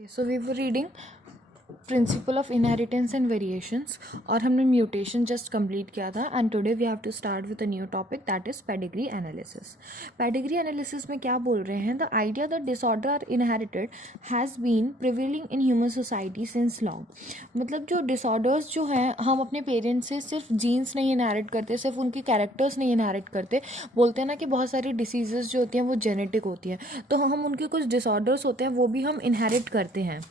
Okay, so we were reading principle of inheritance and variations और हमने mutation just complete किया था and today we have to start with a new topic that is pedigree analysis. Pedigree analysis में क्या बोल रहे हैं? The idea that disorder are inherited has been prevailing in human society since long. मतलब जो disorders जो हैं हम अपने पेरेंट्स से सिर्फ जीन्स नहीं इनहेरिट करते, सिर्फ उनकी कैरेक्टर्स नहीं इनहेरिट करते. बोलते हैं ना कि बहुत सारी डिसीजेस जो होती हैं वो जेनेटिक होती हैं, तो हम उनके कुछ डिसऑर्डर्स होते हैं वो भी हम इनहेरिट करते हैं.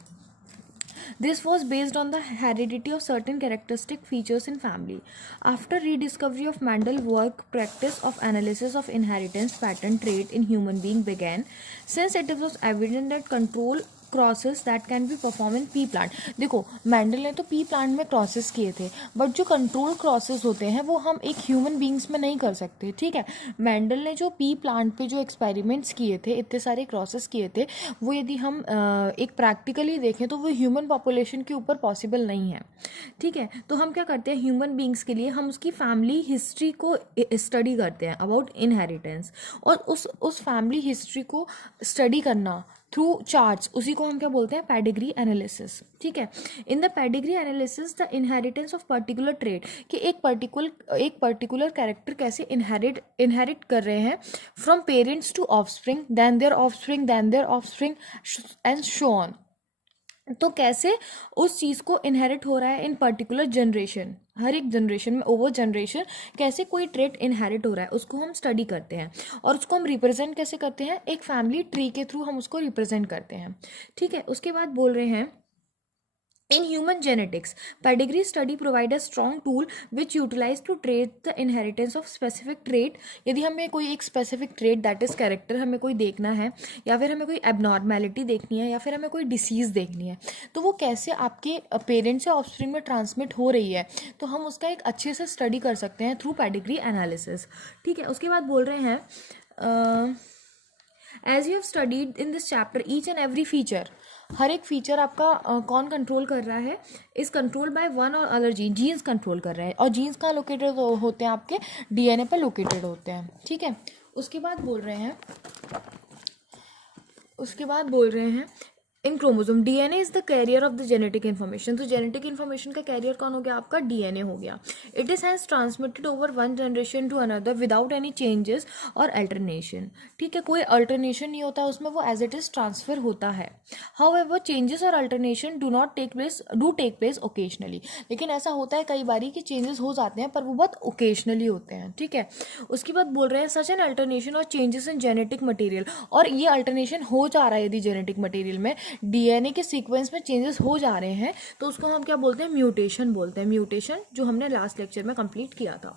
This was based on the heredity of certain characteristic features in family. After rediscovery of Mendel work, practice of analysis of inheritance pattern trait in human being began, since it was evident that control crosses that can be perform in P plant. देखो, Mendel ने तो P plant में crosses किए थे, but जो control crosses होते हैं वो हम एक ह्यूमन बींग्स में नहीं कर सकते. ठीक है, मैंडल ने जो पी प्लांट पे जो एक्सपेरिमेंट्स किए थे, इतने सारे क्रॉसेस किए थे, वो यदि हम एक प्रैक्टिकली देखें तो वो ह्यूमन पॉपुलेशन के ऊपर पॉसिबल नहीं है. ठीक है, तो हम क्या करते हैं, ह्यूमन बींग्स के लिए हम उसकी फैमिली हिस्ट्री को स्टडी करते हैं अबाउट इनहेरिटेंस, और उस फैमिली हिस्ट्री को स्टडी करना थ्रू चार्ट्स, उसी को हम क्या बोलते हैं, पेडिग्री एनालिसिस. ठीक है, in the pedigree analysis the inheritance of particular trait, कि एक पर्टिकुलर कैरेक्टर कैसे इनहेरिट कर रहे हैं from parents to offspring, then their offspring and so on. तो कैसे उस चीज़ को इनहेरिट हो रहा है इन पर्टिकुलर जनरेशन, हर एक जनरेशन में ओवर जनरेशन कैसे कोई ट्रेट इनहेरिट हो रहा है उसको हम स्टडी करते हैं, और उसको हम रिप्रेजेंट कैसे करते हैं, एक फैमिली ट्री के थ्रू हम उसको रिप्रेजेंट करते हैं. ठीक है, उसके बाद बोल रहे हैं in human genetics, pedigree study provide a strong tool which utilize to trace the inheritance of specific trait. यदि हमें कोई एक specific trait that is character हमें कोई देखना है, या फिर हमें कोई abnormality देखनी है, या फिर हमें कोई disease देखनी है, तो वो कैसे आपके पेरेंट्स या ऑफस्प्रिंग में ट्रांसमिट हो रही है, तो हम उसका एक अच्छे से स्टडी कर सकते हैं थ्रू पेडिग्री एनालिसिस. ठीक है, उसके बाद बोल रहे हैं as you have studied in this chapter each and every feature, हर एक फीचर आपका कौन कंट्रोल कर रहा है, इज कंट्रोल बाय वन और अदर जीन्स कंट्रोल कर रहे हैं, और जीन्स कहाँ लोकेटेड होते हैं, आपके डीएनए पर लोकेटेड होते हैं. ठीक है, उसके बाद बोल रहे हैं इन chromosome, DNA is the carrier of the genetic information. तो जेनेटिक इन्फॉर्मेशन का कैरियर कौन हो गया, आपका डीएनए हो गया. It is has transmitted over one generation to another without any changes और अल्टरनेशन. ठीक है, कोई अल्टरनेशन नहीं होता उसमें, वो एज इट इज ट्रांसफर होता है. हाउएवर चेंजेस और alternation do take place occasionally. लेकिन ऐसा होता है कई बारी कि चेंजेस हो जाते हैं पर वो बहुत ओकेजनली होते हैं. ठीक है, उसके बाद बोल रहे हैं सच एन अल्टरनेशन और चेंजेस इन जेनेटिक मटेरियल, और ये अल्टरनेशन हो जा रहा है यदि जेनेटिक मटेरियल में डीएनए के सीक्वेंस में चेंजेस हो जा रहे हैं, तो उसको हम क्या बोलते हैं, म्यूटेशन बोलते हैं. म्यूटेशन जो हमने लास्ट लेक्चर में कंप्लीट किया था.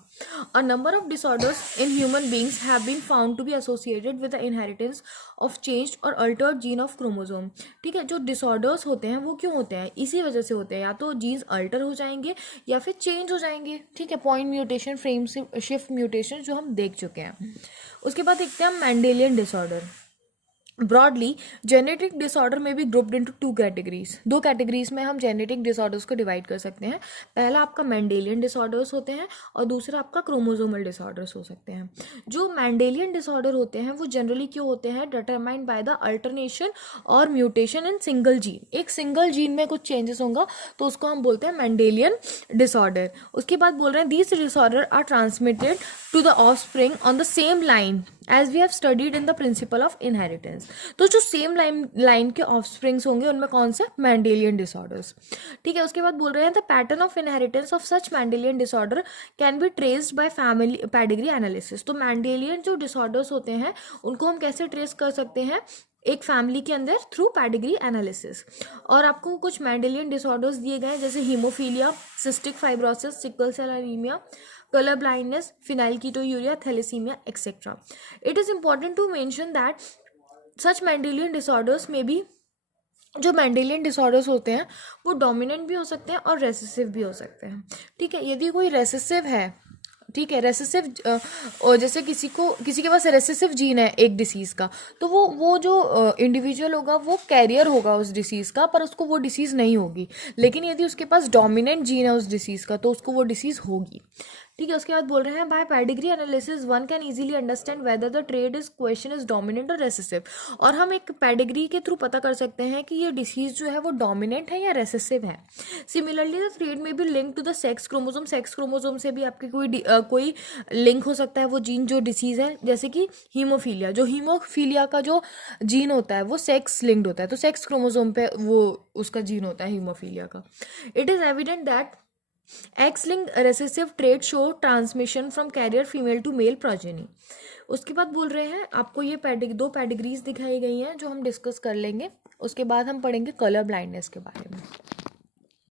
A number of disorders in human beings have been found to be associated with the inheritance of changed और अल्टर्ड जीन ऑफ क्रोमोसोम. ठीक है, जो डिसऑर्डर्स होते हैं वो क्यों होते हैं, इसी वजह से होते हैं, या तो जीन्स अल्टर हो जाएंगे या फिर चेंज हो जाएंगे. ठीक है, point mutation, frame shift mutation जो हम देख चुके हैं. उसके बाद देखते हैं हम Mendelian disorder. Broadly genetic disorder में भी ग्रुप्ड इनटू टू कैटेगरीज, दो कैटेगरीज में हम जेनेटिक डिसऑर्डर्स को डिवाइड कर सकते हैं. पहला आपका मेंडेलियन डिसऑर्डर्स होते हैं और दूसरा आपका क्रोमोसोमल डिसऑर्डर्स हो सकते हैं. जो मेंडेलियन डिसऑर्डर होते हैं वो जनरली क्यों होते हैं, डिटरमाइंड बाय द अल्टरनेशन और म्यूटेशन इन सिंगल जीन. एक सिंगल जीन में कुछ चेंजेस होगा तो उसको हम बोलते हैं मेंडेलियन डिसऑर्डर. उसके बाद बोल रहे हैं these disorder are transmitted to the offspring on the same line as we have studied in the principle of inheritance. तो जो सेम लाइन के ऑफस्प्रिंग्स होंगे उनमें कौन से, मेंडेलियन डिसऑर्डर्स. ठीक है, उसके बाद बोल रहे हैं the pattern of inheritance of such Mendelian disorder can be traced by family pedigree analysis. तो मेंडेलियन जो डिसऑर्डर्स होते हैं उनको हम कैसे ट्रेस कर सकते हैं, एक फैमिली के अंदर थ्रू पेडिग्री एनालिसिस. और आपको कुछ मेंडेलियन डिसऑर्डर्स दिए गए हैं जैसे haemophilia, cystic fibrosis, sickle cell anaemia, color blindness, phenylketonuria, thalassemia, etc. It is important to mention that such Mendelian disorders may be, जो मेंडेलियन डिसऑर्डर्स होते हैं वो डोमिनेंट भी हो सकते हैं और रेसेसिव भी हो सकते हैं. ठीक है, यदि कोई रेसेसिव है, ठीक है, रेसेसिव जैसे किसी के पास रेसेसिव जीन है एक डिसीज़ का, तो वो जो इंडिविजुअल होगा वो कैरियर होगा उस डिसीज़ का, पर उसको वो डिसीज़ नहीं होगी. लेकिन यदि उसके पास डोमिनेंट जीन है उस डिसीज़ का तो उसको वो डिसीज़ होगी. ठीक है, उसके बाद बोल रहे हैं by pedigree analysis one can easily understand whether the trait is question is dominant और रेसेसिव। और हम एक पेडिग्री के थ्रू पता कर सकते हैं कि ये डिसीज जो है वो डोमिनेंट है या रेसेसिव है। सिमिलरली द ट्रेड में भी link to the sex chromosome, sex chromosome से भी आपके कोई लिंक हो सकता है वो जीन जो डिसीज है, जैसे कि हीमोफीलिया, जो हीमोफीलिया का जो जीन होता है वो सेक्स लिंक्ड होता है, तो सेक्स क्रोमोसोम पे वो उसका जीन होता है हीमोफीलिया का। It is evident that X-linked recessive trait show transmission from carrier female to male progeny। उसके बाद बोल रहे हैं आपको ये दो पेडिग्रीज दिखाई गई हैं जो हम डिस्कस कर लेंगे, उसके बाद हम पढ़ेंगे कलर ब्लाइंडनेस के बारे में।